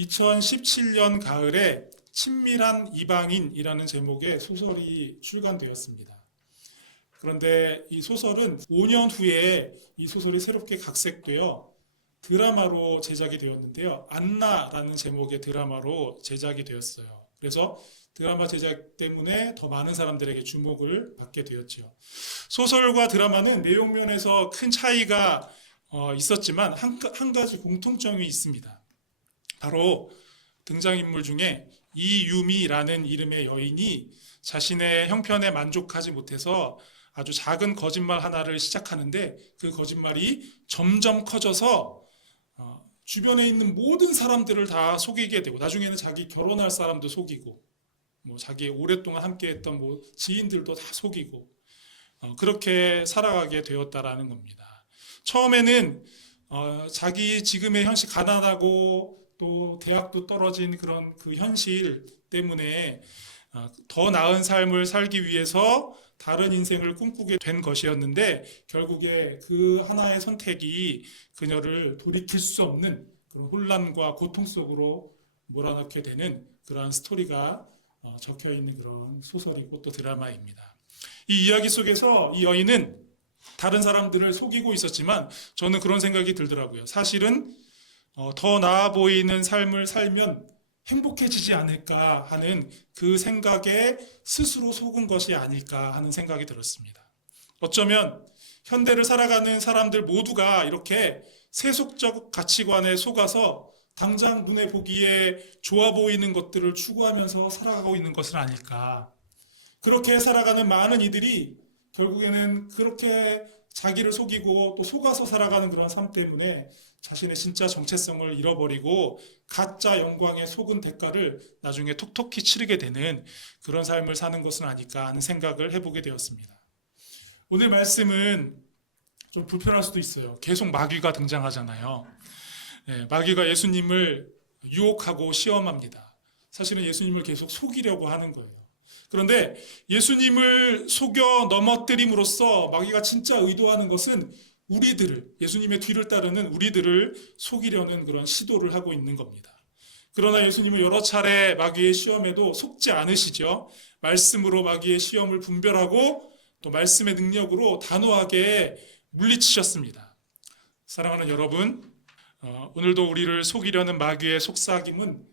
2017년 가을에 친밀한 이방인이라는 제목의 소설이 출간되었습니다. 그런데 이 소설은 5년 후에 이 소설이 새롭게 각색되어 드라마로 제작이 되었는데요. 안나라는 제목의 드라마로 제작이 되었어요. 그래서 드라마 제작 때문에 더 많은 사람들에게 주목을 받게 되었죠. 소설과 드라마는 내용 면에서 큰 차이가 있었지만 한 가지 공통점이 있습니다. 바로 등장인물 중에 이유미라는 이름의 여인이 자신의 형편에 만족하지 못해서 아주 작은 거짓말 하나를 시작하는데 그 거짓말이 점점 커져서 주변에 있는 모든 사람들을 다 속이게 되고 나중에는 자기 결혼할 사람도 속이고 자기 오랫동안 함께했던 지인들도 다 속이고 그렇게 살아가게 되었다라는 겁니다. 처음에는 자기 지금의 현실 가난하고 또 대학도 떨어진 그런 그 현실 때문에 더 나은 삶을 살기 위해서 다른 인생을 꿈꾸게 된 것이었는데 결국에 그 하나의 선택이 그녀를 돌이킬 수 없는 그런 혼란과 고통 속으로 몰아넣게 되는 그러한 스토리가 적혀 있는 그런 소설이고 또 드라마입니다. 이 이야기 속에서 이 여인은 다른 사람들을 속이고 있었지만 저는 그런 생각이 들더라고요. 사실은 더 나아 보이는 삶을 살면 행복해지지 않을까 하는 그 생각에 스스로 속은 것이 아닐까 하는 생각이 들었습니다. 어쩌면 현대를 살아가는 사람들 모두가 이렇게 세속적 가치관에 속아서 당장 눈에 보기에 좋아 보이는 것들을 추구하면서 살아가고 있는 것은 아닐까. 그렇게 살아가는 많은 이들이 결국에는 그렇게 자기를 속이고 또 속아서 살아가는 그런 삶 때문에 자신의 진짜 정체성을 잃어버리고 가짜 영광에 속은 대가를 나중에 톡톡히 치르게 되는 그런 삶을 사는 것은 아닐까 하는 생각을 해보게 되었습니다. 오늘 말씀은 좀 불편할 수도 있어요. 계속 마귀가 등장하잖아요. 마귀가 예수님을 유혹하고 시험합니다. 사실은 예수님을 계속 속이려고 하는 거예요. 그런데 예수님을 속여 넘어뜨림으로써 마귀가 진짜 의도하는 것은 우리들을, 예수님의 뒤를 따르는 우리들을 속이려는 그런 시도를 하고 있는 겁니다. 그러나 예수님은 여러 차례 마귀의 시험에도 속지 않으시죠. 말씀으로 마귀의 시험을 분별하고 또 말씀의 능력으로 단호하게 물리치셨습니다. 사랑하는 여러분, 오늘도 우리를 속이려는 마귀의 속삭임은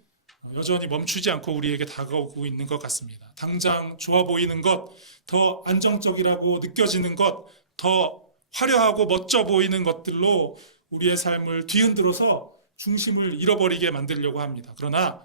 여전히 멈추지 않고 우리에게 다가오고 있는 것 같습니다. 당장 좋아 보이는 것, 더 안정적이라고 느껴지는 것, 더 화려하고 멋져 보이는 것들로 우리의 삶을 뒤흔들어서 중심을 잃어버리게 만들려고 합니다. 그러나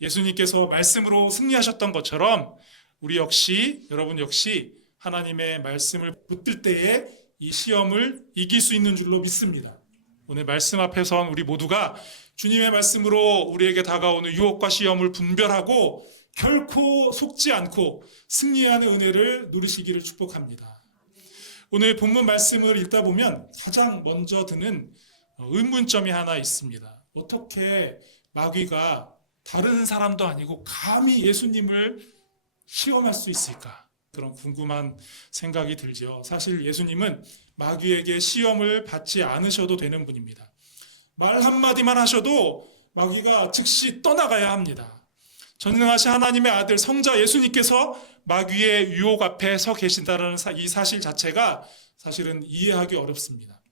예수님께서 말씀으로 승리하셨던 것처럼 우리 역시, 여러분 역시 하나님의 말씀을 붙들 때에 이 시험을 이길 수 있는 줄로 믿습니다. 오늘 말씀 앞에 선 우리 모두가 주님의 말씀으로 우리에게 다가오는 유혹과 시험을 분별하고 결코 속지 않고 승리하는 은혜를 누리시기를 축복합니다. 오늘 본문 말씀을 읽다 보면 가장 먼저 드는 의문점이 하나 있습니다. 어떻게 마귀가 다른 사람도 아니고 감히 예수님을 시험할 수 있을까? 그런 궁금한 생각이 들죠. 사실 예수님은 마귀에게 시험을 받지 않으셔도 되는 분입니다. 말 한마디만 하셔도 마귀가 즉시 떠나가야 합니다. 전능하신 하나님의 아들 성자 예수님께서 마귀의 유혹 앞에 서 계신다는 이 사실 자체가 사실은 이해하기 어렵습니다.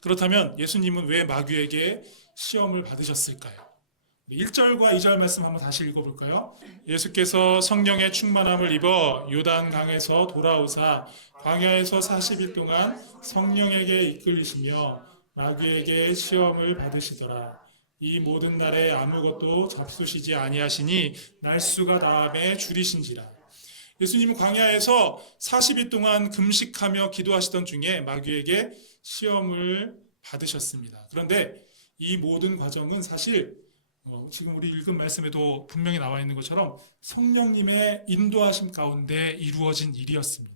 그렇다면 예수님은 왜 마귀에게 시험을 받으셨을까요? 1절과 2절 말씀 한번 다시 읽어볼까요? 예수께서 성령의 충만함을 입어 요단강에서 돌아오사 광야에서 40일 동안 성령에게 이끌리시며 마귀에게 시험을 받으시더라. 이 모든 날에 아무것도 잡수시지 아니하시니 날수가 다함에 줄이신지라. 예수님은 광야에서 40일 동안 금식하며 기도하시던 중에 마귀에게 시험을 받으셨습니다. 그런데 이 모든 과정은 사실 지금 우리 읽은 말씀에도 분명히 나와 있는 것처럼 성령님의 인도하심 가운데 이루어진 일이었습니다.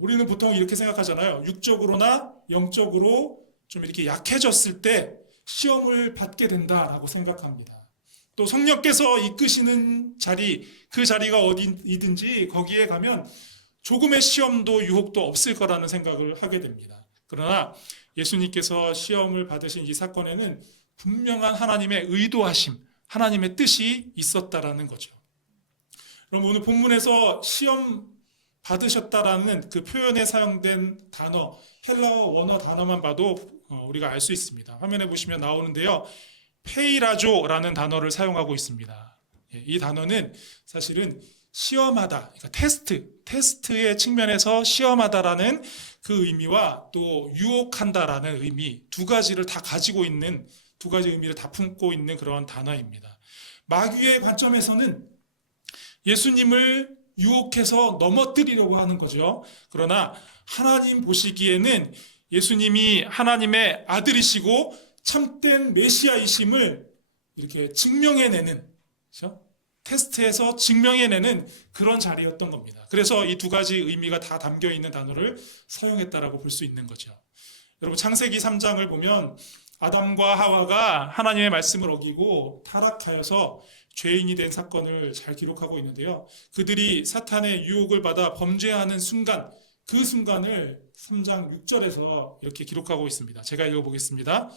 우리는 보통 이렇게 생각하잖아요. 육적으로나 영적으로 좀 이렇게 약해졌을 때 시험을 받게 된다라고 생각합니다. 또 성령께서 이끄시는 자리, 그 자리가 어디든지 거기에 가면 조금의 시험도 유혹도 없을 거라는 생각을 하게 됩니다. 그러나 예수님께서 시험을 받으신 이 사건에는 분명한 하나님의 의도하심, 하나님의 뜻이 있었다라는 거죠. 그럼 오늘 본문에서 시험 받으셨다라는 그 표현에 사용된 단어, 헬라어 원어 단어만 봐도 우리가 알 수 있습니다. 화면에 보시면 나오는데요. 페이라조라는 단어를 사용하고 있습니다. 이 단어는 사실은 시험하다, 그러니까 테스트의 측면에서 시험하다라는 그 의미와 또 유혹한다라는 의미, 두 가지를 다 가지고 있는, 두 가지 의미를 다 품고 있는 그런 단어입니다. 마귀의 관점에서는 예수님을 유혹해서 넘어뜨리려고 하는 거죠. 그러나 하나님 보시기에는 예수님이 하나님의 아들이시고 참된 메시아이심을 이렇게 증명해내는, 그렇죠? 테스트에서 증명해내는 그런 자리였던 겁니다. 그래서 이 두 가지 의미가 다 담겨 있는 단어를 사용했다라고 볼 수 있는 거죠. 여러분, 창세기 3장을 보면 아담과 하와가 하나님의 말씀을 어기고 타락하여서 죄인이 된 사건을 잘 기록하고 있는데요. 그들이 사탄의 유혹을 받아 범죄하는 순간, 그 순간을 3장 6절에서 이렇게 기록하고 있습니다. 제가 읽어보겠습니다.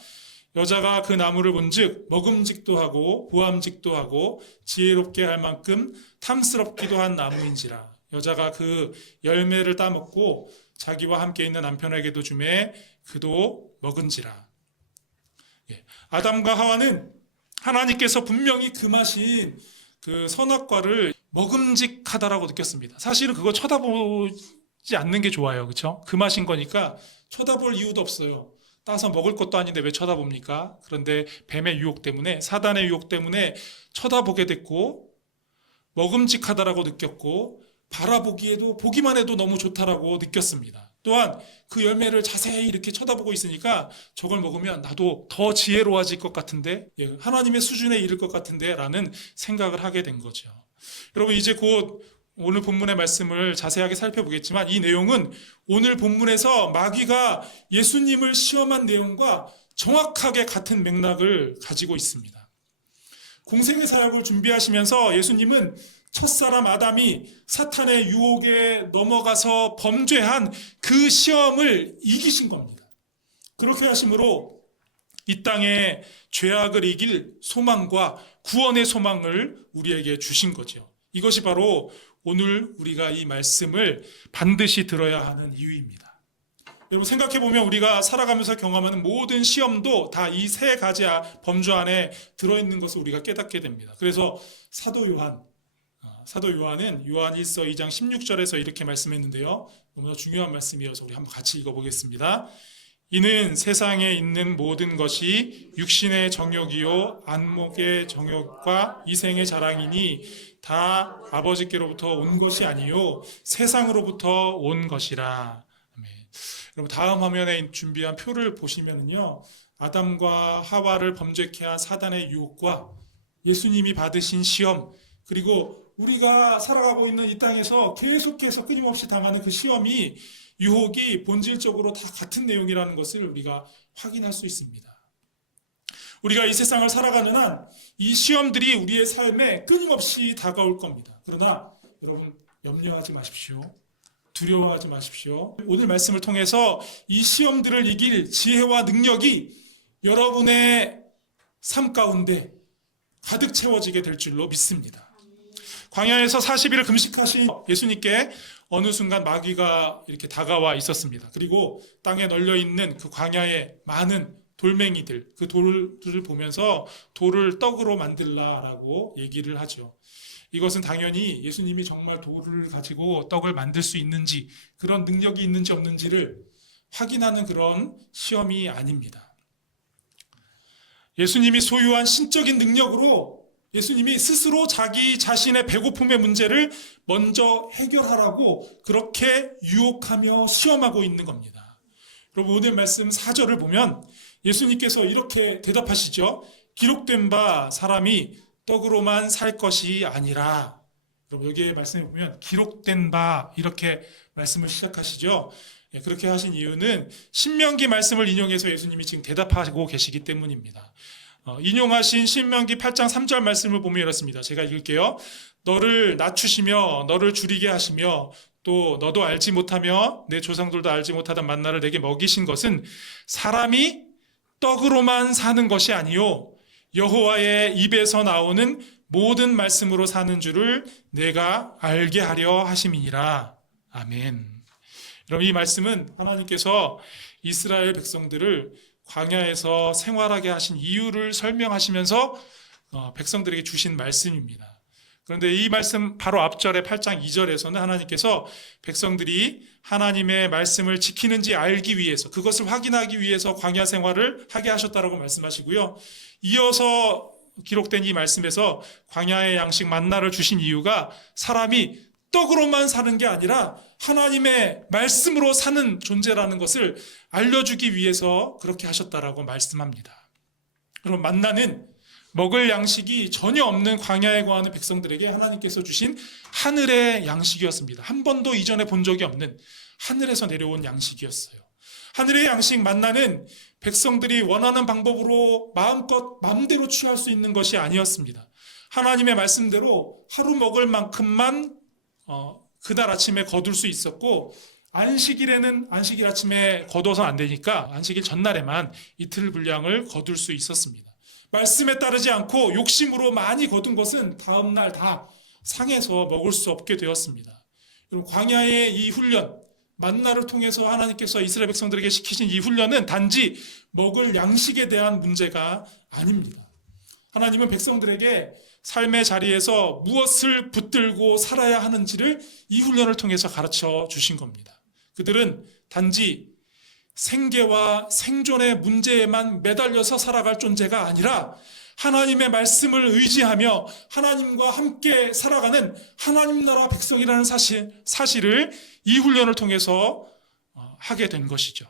여자가 그 나무를 본즉 먹음직도 하고 보암직도 하고 지혜롭게 할 만큼 탐스럽기도 한 나무인지라. 여자가 그 열매를 따먹고 자기와 함께 있는 남편에게도 주매 그도 먹은지라. 아담과 하와는 하나님께서 분명히 금하신 그 선악과를 먹음직하다라고 느꼈습니다. 사실은 그거 쳐다보지 않는 게 좋아요. 그렇죠? 금하신 거니까 쳐다볼 이유도 없어요. 따서 먹을 것도 아닌데 왜 쳐다봅니까? 그런데 뱀의 유혹 때문에, 사단의 유혹 때문에 쳐다보게 됐고 먹음직하다라고 느꼈고 바라보기에도, 보기만 해도 너무 좋다라고 느꼈습니다. 또한 그 열매를 자세히 이렇게 쳐다보고 있으니까 저걸 먹으면 나도 더 지혜로워질 것 같은데, 하나님의 수준에 이를 것 같은데 라는 생각을 하게 된 거죠. 여러분, 이제 곧 오늘 본문의 말씀을 자세하게 살펴보겠지만 이 내용은 오늘 본문에서 마귀가 예수님을 시험한 내용과 정확하게 같은 맥락을 가지고 있습니다. 공생의 사역을 준비하시면서 예수님은 첫사람 아담이 사탄의 유혹에 넘어가서 범죄한 그 시험을 이기신 겁니다. 그렇게 하심으로 이 땅에 죄악을 이길 소망과 구원의 소망을 우리에게 주신 거죠. 이것이 바로 오늘 우리가 이 말씀을 반드시 들어야 하는 이유입니다. 여러분, 생각해보면 우리가 살아가면서 경험하는 모든 시험도 다 이 세 가지 범주 안에 들어있는 것을 우리가 깨닫게 됩니다. 그래서 사도 요한은 요한 1서 2장 16절에서 이렇게 말씀했는데요. 너무나 중요한 말씀이어서 우리 한번 같이 읽어보겠습니다. 이는 세상에 있는 모든 것이 육신의 정욕이요 안목의 정욕과 이생의 자랑이니 다 아버지께로부터 온 것이 아니요 세상으로부터 온 것이라. 아멘. 여러분, 다음 화면에 준비한 표를 보시면요, 아담과 하와를 범죄케 한 사단의 유혹과 예수님이 받으신 시험, 그리고 우리가 살아가고 있는 이 땅에서 계속해서 끊임없이 당하는 그 시험이, 유혹이 본질적으로 다 같은 내용이라는 것을 우리가 확인할 수 있습니다. 우리가 이 세상을 살아가는 한 이 시험들이 우리의 삶에 끊임없이 다가올 겁니다. 그러나 여러분, 염려하지 마십시오. 두려워하지 마십시오. 오늘 말씀을 통해서 이 시험들을 이길 지혜와 능력이 여러분의 삶 가운데 가득 채워지게 될 줄로 믿습니다. 광야에서 40일을 금식하신 예수님께 어느 순간 마귀가 이렇게 다가와 있었습니다. 그리고 땅에 널려 있는 그 광야에 많은 돌멩이들, 그 돌을 보면서 돌을 떡으로 만들라라고 얘기를 하죠. 이것은 당연히 예수님이 정말 돌을 가지고 떡을 만들 수 있는지, 그런 능력이 있는지 없는지를 확인하는 그런 시험이 아닙니다. 예수님이 소유한 신적인 능력으로 예수님이 스스로 자기 자신의 배고픔의 문제를 먼저 해결하라고 그렇게 유혹하며 시험하고 있는 겁니다. 여러분, 오늘 말씀 4절을 보면 예수님께서 이렇게 대답하시죠. 기록된 바 사람이 떡으로만 살 것이 아니라. 여러분, 여기에 말씀해 보면 기록된 바 이렇게 말씀을 시작하시죠. 그렇게 하신 이유는 신명기 말씀을 인용해서 예수님이 지금 대답하고 계시기 때문입니다. 인용하신 신명기 8장 3절 말씀을 보면 이렇습니다. 제가 읽을게요. 너를 낮추시며 너를 줄이게 하시며 또 너도 알지 못하며 내 조상들도 알지 못하던 만나를 내게 먹이신 것은 사람이 떡으로만 사는 것이 아니요 여호와의 입에서 나오는 모든 말씀으로 사는 줄을 내가 알게 하려 하심이니라. 아멘. 여러분, 이 말씀은 하나님께서 이스라엘 백성들을 광야에서 생활하게 하신 이유를 설명하시면서 백성들에게 주신 말씀입니다. 그런데 이 말씀 바로 앞절에 8장 2절에서는 하나님께서 백성들이 하나님의 말씀을 지키는지 알기 위해서, 그것을 확인하기 위해서 광야 생활을 하게 하셨다라고 말씀하시고요. 이어서 기록된 이 말씀에서 광야의 양식 만나를 주신 이유가 사람이 떡으로만 사는 게 아니라 하나님의 말씀으로 사는 존재라는 것을 알려주기 위해서 그렇게 하셨다라고 말씀합니다. 여러분, 만나는 먹을 양식이 전혀 없는 광야에 거하는 백성들에게 하나님께서 주신 하늘의 양식이었습니다. 한 번도 이전에 본 적이 없는 하늘에서 내려온 양식이었어요. 하늘의 양식 만나는 백성들이 원하는 방법으로 마음대로 취할 수 있는 것이 아니었습니다. 하나님의 말씀대로 하루 먹을 만큼만 그날 아침에 거둘 수 있었고, 안식일에는 안식일 아침에 거둬서 안 되니까 안식일 전날에만 이틀 분량을 거둘 수 있었습니다. 말씀에 따르지 않고 욕심으로 많이 거둔 것은 다음날 다 상해서 먹을 수 없게 되었습니다. 여러분, 광야의 이 훈련, 만나를 통해서 하나님께서 이스라엘 백성들에게 시키신 이 훈련은 단지 먹을 양식에 대한 문제가 아닙니다. 하나님은 백성들에게 삶의 자리에서 무엇을 붙들고 살아야 하는지를 이 훈련을 통해서 가르쳐 주신 겁니다. 그들은 단지 생계와 생존의 문제에만 매달려서 살아갈 존재가 아니라 하나님의 말씀을 의지하며 하나님과 함께 살아가는 하나님 나라 백성이라는 사실을 이 훈련을 통해서 하게 된 것이죠.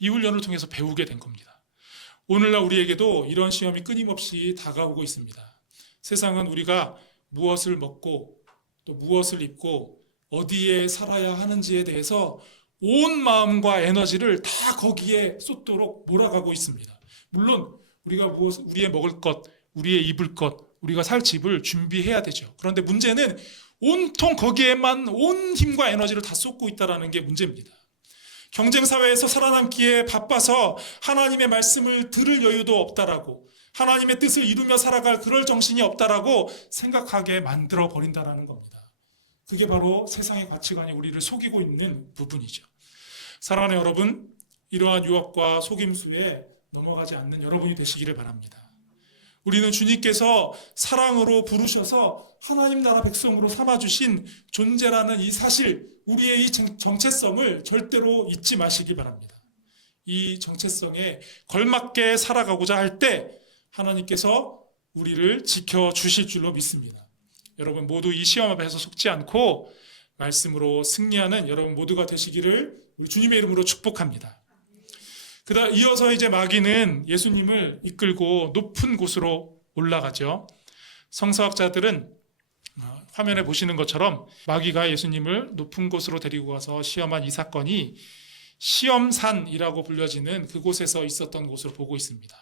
이 훈련을 통해서 배우게 된 겁니다. 오늘날 우리에게도 이런 시험이 끊임없이 다가오고 있습니다. 세상은 우리가 무엇을 먹고 또 무엇을 입고 어디에 살아야 하는지에 대해서 온 마음과 에너지를 다 거기에 쏟도록 몰아가고 있습니다. 물론 우리가 우리의 먹을 것, 우리의 입을 것, 우리가 살 집을 준비해야 되죠. 그런데 문제는 온통 거기에만 온 힘과 에너지를 다 쏟고 있다는 게 문제입니다. 경쟁사회에서 살아남기에 바빠서 하나님의 말씀을 들을 여유도 없다라고, 하나님의 뜻을 이루며 살아갈 그럴 정신이 없다라고 생각하게 만들어 버린다는 겁니다. 그게 바로 세상의 가치관이 우리를 속이고 있는 부분이죠. 사랑하는 여러분, 이러한 유혹과 속임수에 넘어가지 않는 여러분이 되시기를 바랍니다. 우리는 주님께서 사랑으로 부르셔서 하나님 나라 백성으로 삼아주신 존재라는 이 사실, 우리의 이 정체성을 절대로 잊지 마시기 바랍니다. 이 정체성에 걸맞게 살아가고자 할 때 하나님께서 우리를 지켜주실 줄로 믿습니다. 여러분 모두 이 시험 앞에서 속지 않고 말씀으로 승리하는 여러분 모두가 되시기를 우리 주님의 이름으로 축복합니다. 그다음 이어서 이제 마귀는 예수님을 이끌고 높은 곳으로 올라가죠. 성서학자들은 화면에 보시는 것처럼 마귀가 예수님을 높은 곳으로 데리고 가서 시험한 이 사건이 시험산이라고 불려지는 그곳에서 있었던 곳으로 보고 있습니다.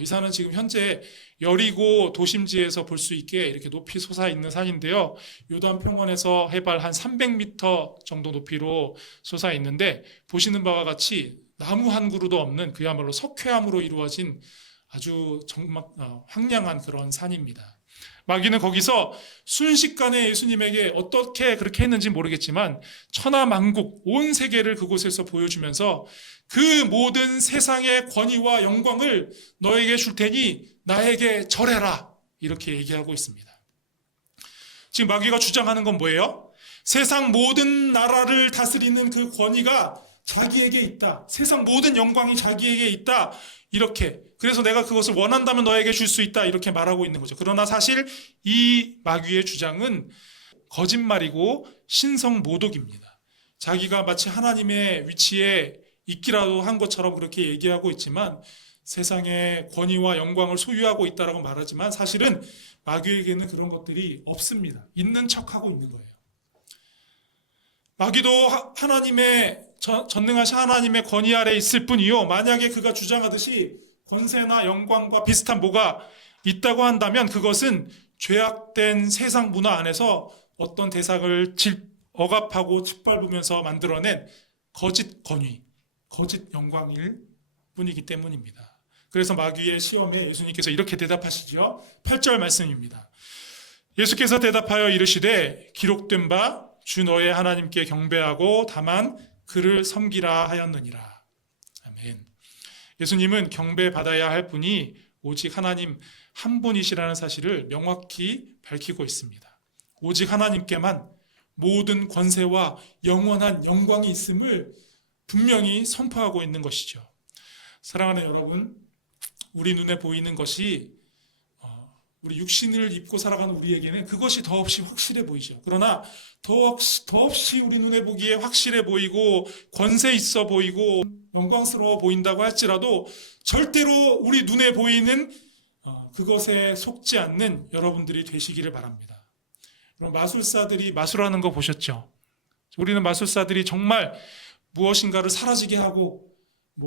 이 산은 지금 현재 여리고 도심지에서 볼 수 있게 이렇게 높이 솟아 있는 산인데요. 요단 평원에서 해발 한 300m 정도 높이로 솟아 있는데, 보시는 바와 같이 나무 한 그루도 없는 그야말로 석회암으로 이루어진 아주 정말 황량한 그런 산입니다. 마귀는 거기서 순식간에 예수님에게 어떻게 그렇게 했는지 모르겠지만 천하만국 온 세계를 그곳에서 보여주면서 그 모든 세상의 권위와 영광을 너에게 줄 테니 나에게 절해라, 이렇게 얘기하고 있습니다. 지금 마귀가 주장하는 건 뭐예요? 세상 모든 나라를 다스리는 그 권위가 자기에게 있다, 세상 모든 영광이 자기에게 있다, 이렇게, 그래서 내가 그것을 원한다면 너에게 줄 수 있다, 이렇게 말하고 있는 거죠. 그러나 사실 이 마귀의 주장은 거짓말이고 신성모독입니다. 자기가 마치 하나님의 위치에 있기라도 한 것처럼 그렇게 얘기하고 있지만, 세상의 권위와 영광을 소유하고 있다라고 말하지만 사실은 마귀에게는 그런 것들이 없습니다. 있는 척하고 있는 거예요. 마귀도 하나님의 전능하신 하나님의 권위 아래 있을 뿐이요, 만약에 그가 주장하듯이 권세나 영광과 비슷한 뭐가 있다고 한다면 그것은 죄악된 세상 문화 안에서 어떤 대상을 억압하고 짓밟으면서 만들어낸 거짓 권위, 거짓 영광일 뿐이기 때문입니다. 그래서 마귀의 시험에 예수님께서 이렇게 대답하시죠. 8절 말씀입니다. 예수께서 대답하여 이르시되 기록된 바 주 너의 하나님께 경배하고 다만 그를 섬기라 하였느니라. 아멘. 예수님은 경배받아야 할 분이 오직 하나님 한 분이시라는 사실을 명확히 밝히고 있습니다. 오직 하나님께만 모든 권세와 영원한 영광이 있음을 분명히 선포하고 있는 것이죠. 사랑하는 여러분, 우리 눈에 보이는 것이 우리 육신을 입고 살아가는 우리에게는 그것이 더없이 확실해 보이죠. 그러나 더없이 우리 눈에 보기에 확실해 보이고 권세 있어 보이고 영광스러워 보인다고 할지라도 절대로 우리 눈에 보이는 그것에 속지 않는 여러분들이 되시기를 바랍니다. 그럼 마술사들이 마술하는 거 보셨죠? 우리는 마술사들이 정말 무엇인가를 사라지게 하고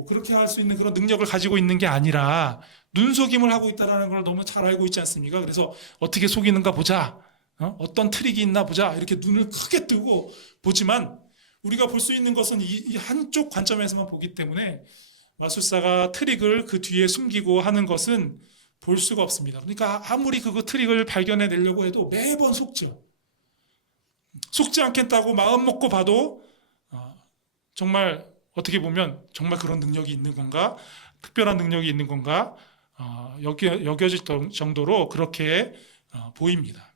그렇게 할 수 있는 그런 능력을 가지고 있는 게 아니라 눈속임을 하고 있다는 걸 너무 잘 알고 있지 않습니까? 그래서 어떻게 속이는가 보자. 어떤 트릭이 있나 보자. 이렇게 눈을 크게 뜨고 보지만 우리가 볼 수 있는 것은 이 한쪽 관점에서만 보기 때문에 마술사가 트릭을 그 뒤에 숨기고 하는 것은 볼 수가 없습니다. 그러니까 아무리 그 트릭을 발견해내려고 해도 매번 속죠. 속지 않겠다고 마음 먹고 봐도 정말 어떻게 보면 정말 그런 능력이 있는 건가? 특별한 능력이 있는 건가? 여겨질 정도로 그렇게 보입니다.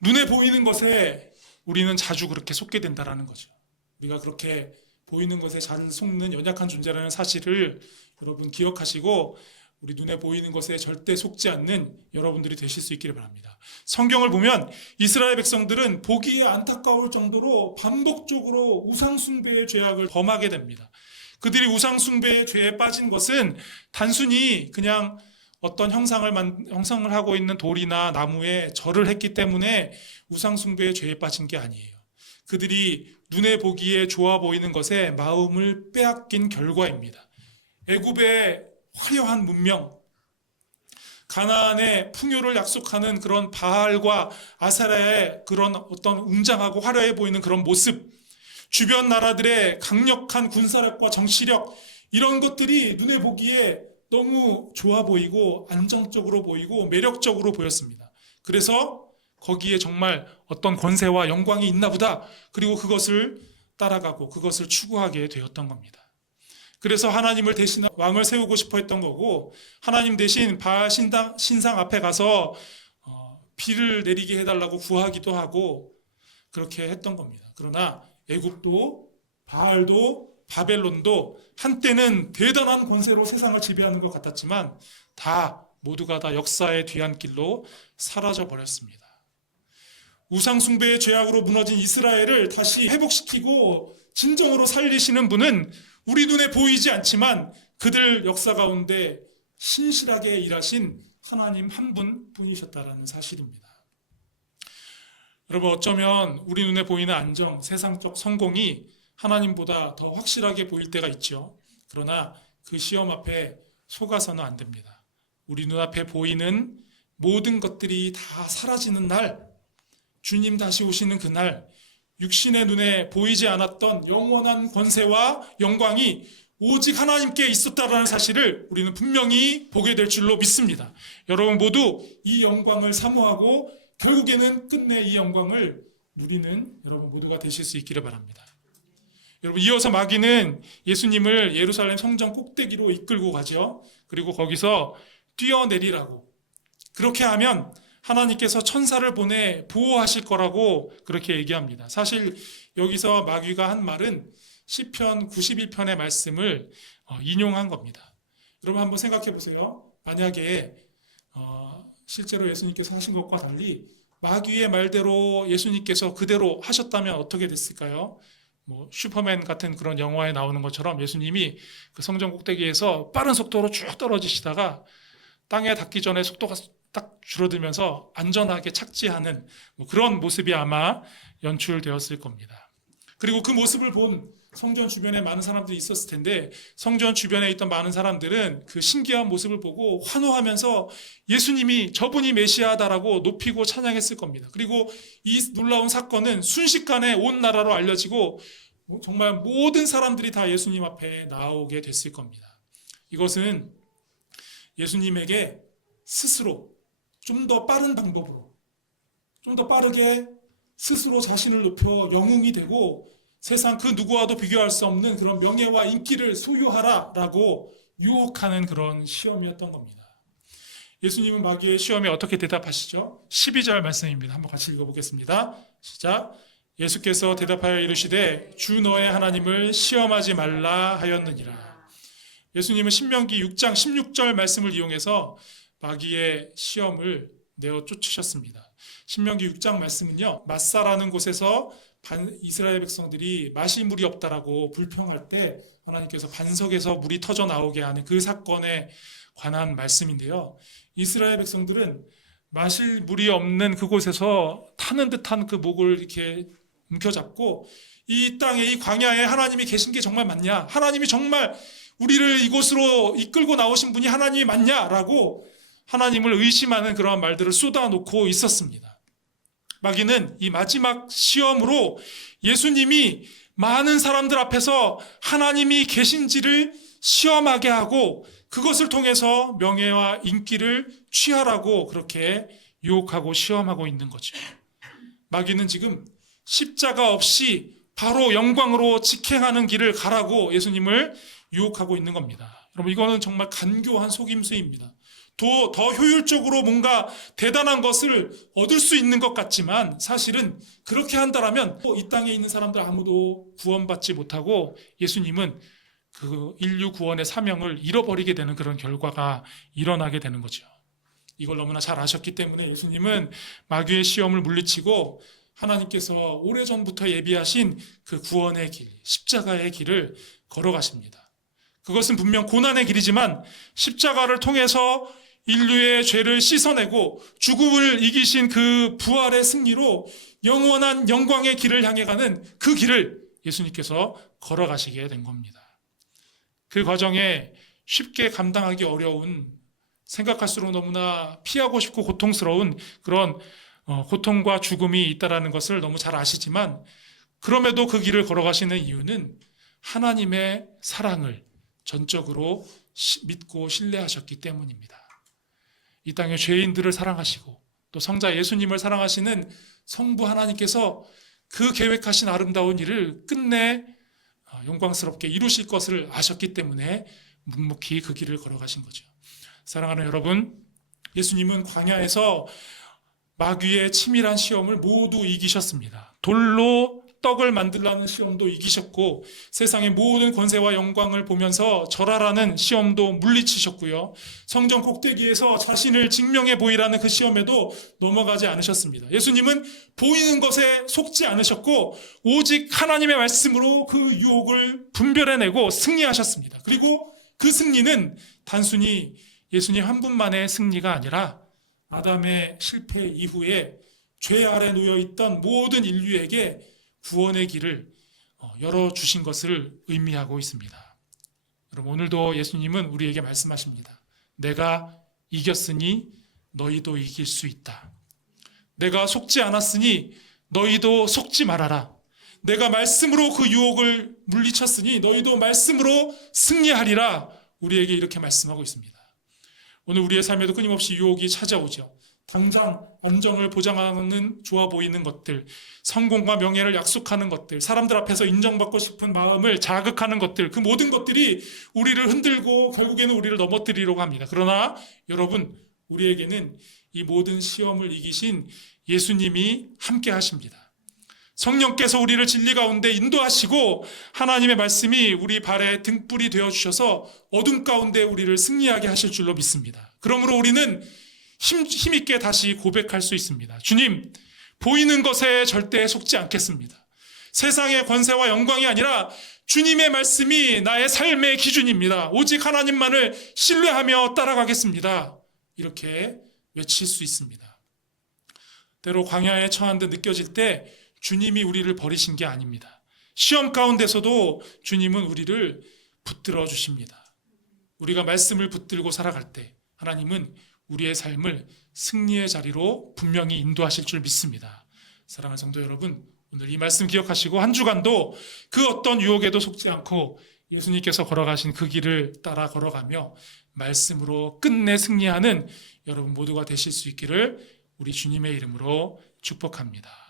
눈에 보이는 것에 우리는 자주 그렇게 속게 된다는 거죠. 우리가 그렇게 보이는 것에 잘 속는 연약한 존재라는 사실을 여러분 기억하시고 우리 눈에 보이는 것에 절대 속지 않는 여러분들이 되실 수 있기를 바랍니다. 성경을 보면 이스라엘 백성들은 보기에 안타까울 정도로 반복적으로 우상숭배의 죄악을 범하게 됩니다. 그들이 우상숭배의 죄에 빠진 것은 단순히 그냥 어떤 형상을 하고 있는 돌이나 나무에 절을 했기 때문에 우상숭배의 죄에 빠진 게 아니에요. 그들이 눈에 보기에 좋아 보이는 것에 마음을 빼앗긴 결과입니다. 애굽의 화려한 문명, 가나안의 풍요를 약속하는 그런 바알과 아세라의 그런 어떤 웅장하고 화려해 보이는 그런 모습, 주변 나라들의 강력한 군사력과 정치력, 이런 것들이 눈에 보기에 너무 좋아 보이고 안정적으로 보이고 매력적으로 보였습니다. 그래서 거기에 정말 어떤 권세와 영광이 있나 보다. 그리고 그것을 따라가고 그것을 추구하게 되었던 겁니다. 그래서 하나님을 대신 왕을 세우고 싶어 했던 거고, 하나님 대신 바알 신상 앞에 가서 비를 내리게 해달라고 구하기도 하고 그렇게 했던 겁니다. 그러나 애굽도 바알도 바벨론도 한때는 대단한 권세로 세상을 지배하는 것 같았지만 모두가 다 역사의 뒤안길로 사라져 버렸습니다. 우상숭배의 죄악으로 무너진 이스라엘을 다시 회복시키고 진정으로 살리시는 분은 우리 눈에 보이지 않지만 그들 역사 가운데 신실하게 일하신 하나님 한 분뿐이셨다라는 사실입니다. 여러분, 어쩌면 우리 눈에 보이는 안정, 세상적 성공이 하나님보다 더 확실하게 보일 때가 있죠. 그러나 그 시험 앞에 속아서는 안 됩니다. 우리 눈앞에 보이는 모든 것들이 다 사라지는 날, 주님 다시 오시는 그날, 육신의 눈에 보이지 않았던 영원한 권세와 영광이 오직 하나님께 있었다라는 사실을 우리는 분명히 보게 될 줄로 믿습니다. 여러분 모두 이 영광을 사모하고 결국에는 끝내 이 영광을 누리는 여러분 모두가 되실 수 있기를 바랍니다. 여러분, 이어서 마귀는 예수님을 예루살렘 성전 꼭대기로 이끌고 가죠. 그리고 거기서 뛰어내리라고, 그렇게 하면 하나님께서 천사를 보내 보호하실 거라고 그렇게 얘기합니다. 사실 여기서 마귀가 한 말은 시편 91편의 말씀을 인용한 겁니다. 여러분 한번 생각해 보세요. 만약에 실제로 예수님께서 하신 것과 달리 마귀의 말대로 예수님께서 그대로 하셨다면 어떻게 됐을까요? 슈퍼맨 같은 그런 영화에 나오는 것처럼 예수님이 그 성전 꼭대기에서 빠른 속도로 쭉 떨어지시다가 땅에 닿기 전에 속도가 딱 줄어들면서 안전하게 착지하는 그런 모습이 아마 연출되었을 겁니다. 그리고 그 모습을 본 성전 주변에 많은 사람들이 있었을 텐데 성전 주변에 있던 많은 사람들은 그 신기한 모습을 보고 환호하면서 예수님이 저분이 메시아다라고 높이고 찬양했을 겁니다. 그리고 이 놀라운 사건은 순식간에 온 나라로 알려지고 정말 모든 사람들이 다 예수님 앞에 나오게 됐을 겁니다. 이것은 예수님에게 스스로 좀 더 빠른 방법으로, 좀 더 빠르게 스스로 자신을 높여 영웅이 되고 세상 그 누구와도 비교할 수 없는 그런 명예와 인기를 소유하라라고 유혹하는 그런 시험이었던 겁니다. 예수님은 마귀의 시험에 어떻게 대답하시죠? 12절 말씀입니다. 한번 같이 읽어보겠습니다. 시작. 예수께서 대답하여 이르시되 주 너의 하나님을 시험하지 말라 하였느니라. 예수님은 신명기 6장 16절 말씀을 이용해서 마귀의 시험을 내어 쫓으셨습니다. 신명기 6장 말씀은요, 마사라는 곳에서 이스라엘 백성들이 마실 물이 없다라고 불평할 때 하나님께서 반석에서 물이 터져 나오게 하는 그 사건에 관한 말씀인데요. 이스라엘 백성들은 마실 물이 없는 그곳에서 타는 듯한 그 목을 이렇게 움켜잡고 이 땅에, 이 광야에 하나님이 계신 게 정말 맞냐? 하나님이 정말 우리를 이곳으로 이끌고 나오신 분이 하나님이 맞냐라고 하나님을 의심하는 그러한 말들을 쏟아놓고 있었습니다. 마귀는 이 마지막 시험으로 예수님이 많은 사람들 앞에서 하나님이 계신지를 시험하게 하고 그것을 통해서 명예와 인기를 취하라고 그렇게 유혹하고 시험하고 있는 거죠. 마귀는 지금 십자가 없이 바로 영광으로 직행하는 길을 가라고 예수님을 유혹하고 있는 겁니다. 여러분, 이거는 정말 간교한 속임수입니다. 더 효율적으로 뭔가 대단한 것을 얻을 수 있는 것 같지만 사실은 그렇게 한다면 이 땅에 있는 사람들 아무도 구원받지 못하고 예수님은 그 인류 구원의 사명을 잃어버리게 되는 그런 결과가 일어나게 되는 거죠. 이걸 너무나 잘 아셨기 때문에 예수님은 마귀의 시험을 물리치고 하나님께서 오래전부터 예비하신 그 구원의 길, 십자가의 길을 걸어가십니다. 그것은 분명 고난의 길이지만 십자가를 통해서 인류의 죄를 씻어내고 죽음을 이기신 그 부활의 승리로 영원한 영광의 길을 향해 가는 그 길을 예수님께서 걸어가시게 된 겁니다. 그 과정에 쉽게 감당하기 어려운, 생각할수록 너무나 피하고 싶고 고통스러운 그런 고통과 죽음이 있다는 것을 너무 잘 아시지만 그럼에도 그 길을 걸어가시는 이유는 하나님의 사랑을 전적으로 믿고 신뢰하셨기 때문입니다. 이 땅의 죄인들을 사랑하시고 또 성자 예수님을 사랑하시는 성부 하나님께서 그 계획하신 아름다운 일을 끝내 영광스럽게 이루실 것을 아셨기 때문에 묵묵히 그 길을 걸어가신 거죠. 사랑하는 여러분, 예수님은 광야에서 마귀의 치밀한 시험을 모두 이기셨습니다. 돌로 떡을 만들라는 시험도 이기셨고 세상의 모든 권세와 영광을 보면서 절하라는 시험도 물리치셨고요. 성전 꼭대기에서 자신을 증명해 보이라는 그 시험에도 넘어가지 않으셨습니다. 예수님은 보이는 것에 속지 않으셨고 오직 하나님의 말씀으로 그 유혹을 분별해내고 승리하셨습니다. 그리고 그 승리는 단순히 예수님 한 분만의 승리가 아니라 아담의 실패 이후에 죄 아래 놓여있던 모든 인류에게 구원의 길을 열어주신 것을 의미하고 있습니다. 여러분, 오늘도 예수님은 우리에게 말씀하십니다. 내가 이겼으니 너희도 이길 수 있다. 내가 속지 않았으니 너희도 속지 말아라. 내가 말씀으로 그 유혹을 물리쳤으니 너희도 말씀으로 승리하리라. 우리에게 이렇게 말씀하고 있습니다. 오늘 우리의 삶에도 끊임없이 유혹이 찾아오죠. 당장 안정을 보장하는 좋아 보이는 것들, 성공과 명예를 약속하는 것들, 사람들 앞에서 인정받고 싶은 마음을 자극하는 것들, 그 모든 것들이 우리를 흔들고 결국에는 우리를 넘어뜨리려고 합니다. 그러나 여러분, 우리에게는 이 모든 시험을 이기신 예수님이 함께 하십니다. 성령께서 우리를 진리 가운데 인도하시고 하나님의 말씀이 우리 발에 등불이 되어주셔서 어둠 가운데 우리를 승리하게 하실 줄로 믿습니다. 그러므로 우리는 힘있게 다시 고백할 수 있습니다. 주님, 보이는 것에 절대 속지 않겠습니다. 세상의 권세와 영광이 아니라 주님의 말씀이 나의 삶의 기준입니다. 오직 하나님만을 신뢰하며 따라가겠습니다. 이렇게 외칠 수 있습니다. 때로 광야에 처한 듯 느껴질 때 주님이 우리를 버리신 게 아닙니다. 시험 가운데서도 주님은 우리를 붙들어 주십니다. 우리가 말씀을 붙들고 살아갈 때 하나님은 우리의 삶을 승리의 자리로 분명히 인도하실 줄 믿습니다. 사랑하는 성도 여러분, 오늘 이 말씀 기억하시고 한 주간도 그 어떤 유혹에도 속지 않고 예수님께서 걸어가신 그 길을 따라 걸어가며 말씀으로 끝내 승리하는 여러분 모두가 되실 수 있기를 우리 주님의 이름으로 축복합니다.